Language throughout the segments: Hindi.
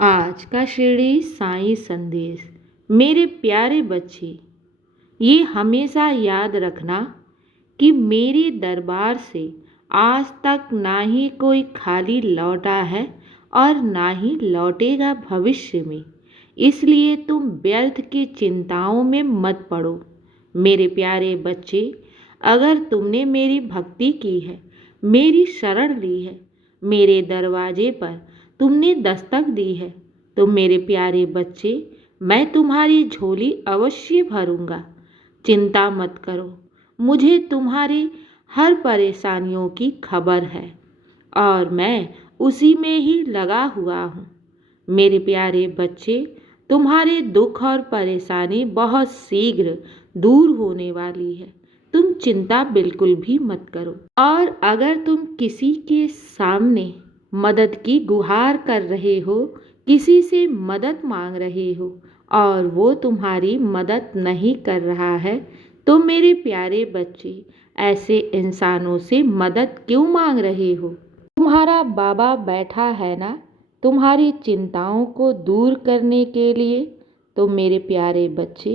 आज का शिरडी साईं संदेश। मेरे प्यारे बच्चे, ये हमेशा याद रखना कि मेरे दरबार से आज तक ना ही कोई खाली लौटा है और ना ही लौटेगा भविष्य में। इसलिए तुम व्यर्थ की चिंताओं में मत पड़ो। मेरे प्यारे बच्चे, अगर तुमने मेरी भक्ति की है, मेरी शरण ली है, मेरे दरवाजे पर तुमने दस्तक दी है, तो मेरे प्यारे बच्चे, मैं तुम्हारी झोली अवश्य भरूंगा। चिंता मत करो, मुझे तुम्हारी हर परेशानियों की खबर है और मैं उसी में ही लगा हुआ हूँ। मेरे प्यारे बच्चे, तुम्हारे दुख और परेशानी बहुत शीघ्र दूर होने वाली है। तुम चिंता बिल्कुल भी मत करो। और अगर तुम किसी के सामने मदद की गुहार कर रहे हो, किसी से मदद मांग रहे हो और वो तुम्हारी मदद नहीं कर रहा है, तो मेरे प्यारे बच्चे, ऐसे इंसानों से मदद क्यों मांग रहे हो? तुम्हारा बाबा बैठा है ना तुम्हारी चिंताओं को दूर करने के लिए। तो मेरे प्यारे बच्चे,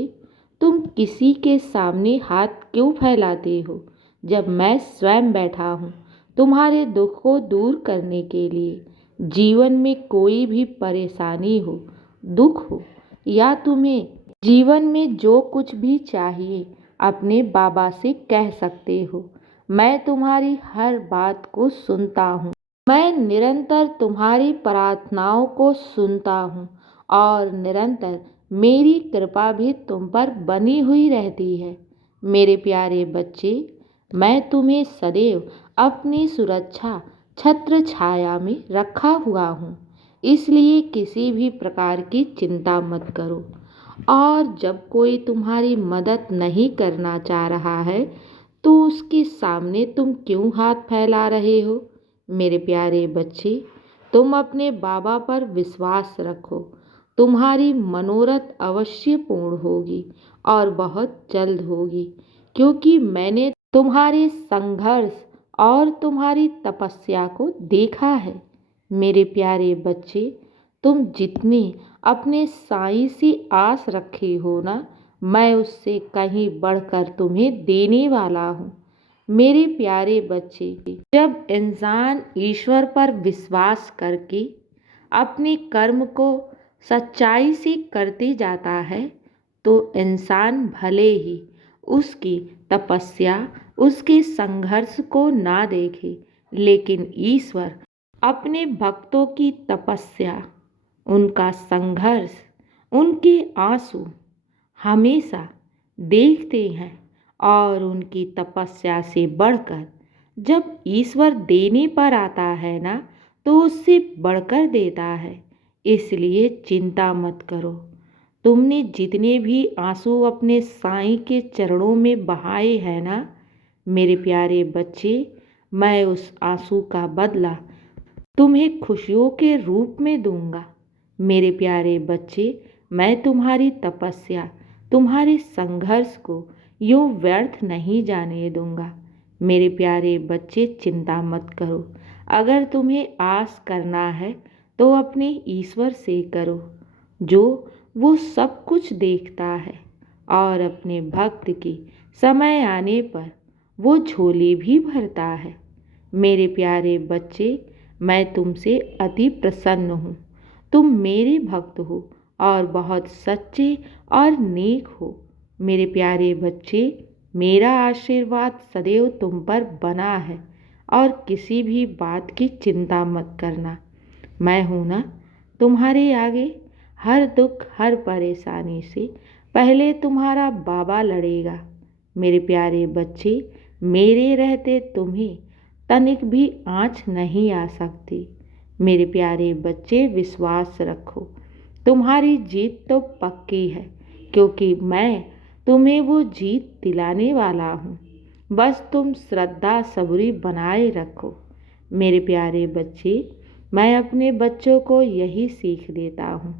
तुम किसी के सामने हाथ क्यों फैलाते हो, जब मैं स्वयं बैठा हूँ तुम्हारे दुख को दूर करने के लिए। जीवन में कोई भी परेशानी हो, दुख हो या तुम्हें जीवन में जो कुछ भी चाहिए, अपने बाबा से कह सकते हो। मैं तुम्हारी हर बात को सुनता हूँ। मैं निरंतर तुम्हारी प्रार्थनाओं को सुनता हूँ और निरंतर मेरी कृपा भी तुम पर बनी हुई रहती है। मेरे प्यारे बच्चे, मैं तुम्हें सदैव अपनी सुरक्षा छत्र छाया में रखा हुआ हूँ। इसलिए किसी भी प्रकार की चिंता मत करो। और जब कोई तुम्हारी मदद नहीं करना चाह रहा है, तो उसके सामने तुम क्यों हाथ फैला रहे हो? मेरे प्यारे बच्चे, तुम अपने बाबा पर विश्वास रखो। तुम्हारी मनोरथ अवश्य पूर्ण होगी और बहुत जल्द होगी, क्योंकि मैंने तुम्हारे संघर्ष और तुम्हारी तपस्या को देखा है। मेरे प्यारे बच्चे, तुम जितने अपने साईं से आस रखे हो ना, मैं उससे कहीं बढ़कर तुम्हें देने वाला हूँ। मेरे प्यारे बच्चे, जब इंसान ईश्वर पर विश्वास करके अपने कर्म को सच्चाई से करते जाता है, तो इंसान भले ही उसकी तपस्या, उसके संघर्ष को ना देखे, लेकिन ईश्वर अपने भक्तों की तपस्या, उनका संघर्ष, उनके आंसू हमेशा देखते हैं। और उनकी तपस्या से बढ़कर जब ईश्वर देने पर आता है ना, तो उससे बढ़कर देता है। इसलिए चिंता मत करो। तुमने जितने भी आंसू अपने साईं के चरणों में बहाए हैं ना, मेरे प्यारे बच्चे, मैं उस आंसू का बदला तुम्हें खुशियों के रूप में दूंगा। मेरे प्यारे बच्चे, मैं तुम्हारी तपस्या, तुम्हारे संघर्ष को यूं व्यर्थ नहीं जाने दूंगा। मेरे प्यारे बच्चे, चिंता मत करो। अगर तुम्हें आस करना है तो अपने ईश्वर से करो, जो वो सब कुछ देखता है और अपने भक्त की समय आने पर वो झोली भी भरता है। मेरे प्यारे बच्चे, मैं तुमसे अति प्रसन्न हूँ। तुम मेरे भक्त हो और बहुत सच्चे और नेक हो। मेरे प्यारे बच्चे, मेरा आशीर्वाद सदैव तुम पर बना है और किसी भी बात की चिंता मत करना। मैं हूँ ना तुम्हारे आगे। हर दुख, हर परेशानी से पहले तुम्हारा बाबा लड़ेगा। मेरे प्यारे बच्चे, मेरे रहते तुम्हें तनिक भी आँच नहीं आ सकती। मेरे प्यारे बच्चे, विश्वास रखो, तुम्हारी जीत तो पक्की है, क्योंकि मैं तुम्हें वो जीत दिलाने वाला हूँ। बस तुम श्रद्धा सबूरी बनाए रखो। मेरे प्यारे बच्चे, मैं अपने बच्चों को यही सीख देता हूँ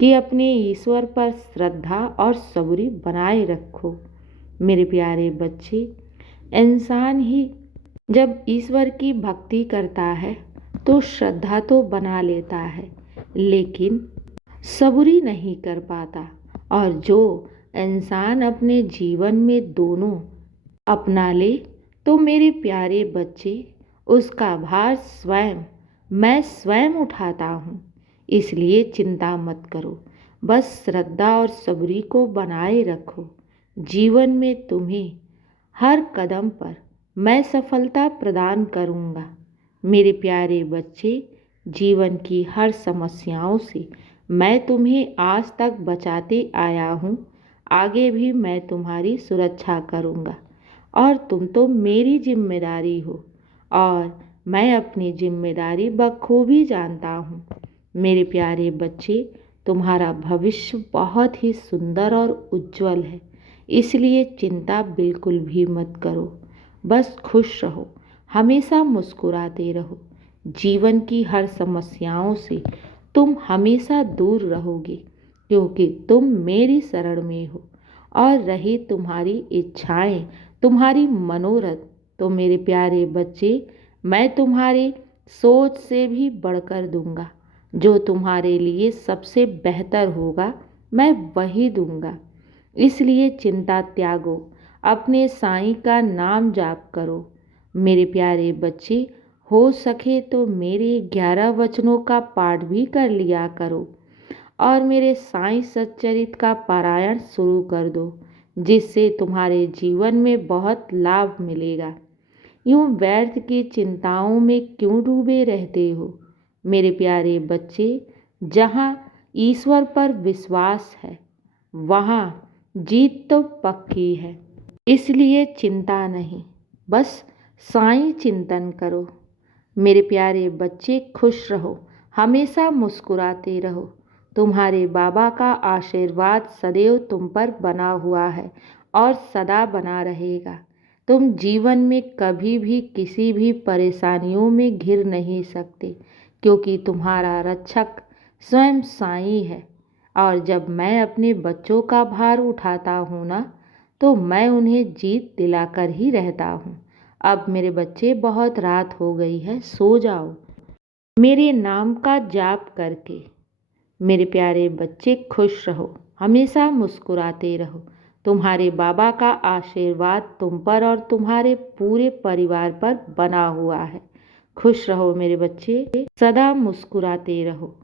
कि अपने ईश्वर पर श्रद्धा और सबूरी बनाए रखो। मेरे प्यारे बच्चे, इंसान ही जब ईश्वर की भक्ति करता है तो श्रद्धा तो बना लेता है, लेकिन सबूरी नहीं कर पाता। और जो इंसान अपने जीवन में दोनों अपना ले तो मेरे प्यारे बच्चे, उसका भार मैं स्वयं उठाता हूँ। इसलिए चिंता मत करो, बस श्रद्धा और सबरी को बनाए रखो। जीवन में तुम्हें हर कदम पर मैं सफलता प्रदान करूँगा। मेरे प्यारे बच्चे, जीवन की हर समस्याओं से मैं तुम्हें आज तक बचाते आया हूँ। आगे भी मैं तुम्हारी सुरक्षा करूँगा और तुम तो मेरी जिम्मेदारी हो और मैं अपनी जिम्मेदारी बखूबी जानता हूँ। मेरे प्यारे बच्चे, तुम्हारा भविष्य बहुत ही सुंदर और उज्जवल है, इसलिए चिंता बिल्कुल भी मत करो। बस खुश रहो, हमेशा मुस्कुराते रहो। जीवन की हर समस्याओं से तुम हमेशा दूर रहोगे, क्योंकि तुम मेरी शरण में हो। और रही तुम्हारी इच्छाएं, तुम्हारी मनोरथ, तो मेरे प्यारे बच्चे, मैं तुम्हारी सोच से भी बढ़कर दूंगा। जो तुम्हारे लिए सबसे बेहतर होगा मैं वही दूंगा। इसलिए चिंता त्यागो, अपने साईं का नाम जाप करो। मेरे प्यारे बच्चे, हो सके तो मेरे 11 वचनों का पाठ भी कर लिया करो और मेरे साईं सच्चरित का पारायण शुरू कर दो, जिससे तुम्हारे जीवन में बहुत लाभ मिलेगा। यूं व्यर्थ की चिंताओं में क्यों डूबे रहते हो मेरे प्यारे बच्चे? जहाँ ईश्वर पर विश्वास है वहाँ जीत तो पक्की है। इसलिए चिंता नहीं, बस साईं चिंतन करो। मेरे प्यारे बच्चे, खुश रहो, हमेशा मुस्कुराते रहो। तुम्हारे बाबा का आशीर्वाद सदैव तुम पर बना हुआ है और सदा बना रहेगा। तुम जीवन में कभी भी किसी भी परेशानियों में घिर नहीं सकते, क्योंकि तुम्हारा रक्षक स्वयं साईं है। और जब मैं अपने बच्चों का भार उठाता हूँ ना, तो मैं उन्हें जीत दिलाकर ही रहता हूँ। अब मेरे बच्चे, बहुत रात हो गई है, सो जाओ मेरे नाम का जाप करके। मेरे प्यारे बच्चे, खुश रहो, हमेशा मुस्कुराते रहो। तुम्हारे बाबा का आशीर्वाद तुम पर और तुम्हारे पूरे परिवार पर बना हुआ है। खुश रहो मेरे बच्चे, सदा मुस्कुराते रहो।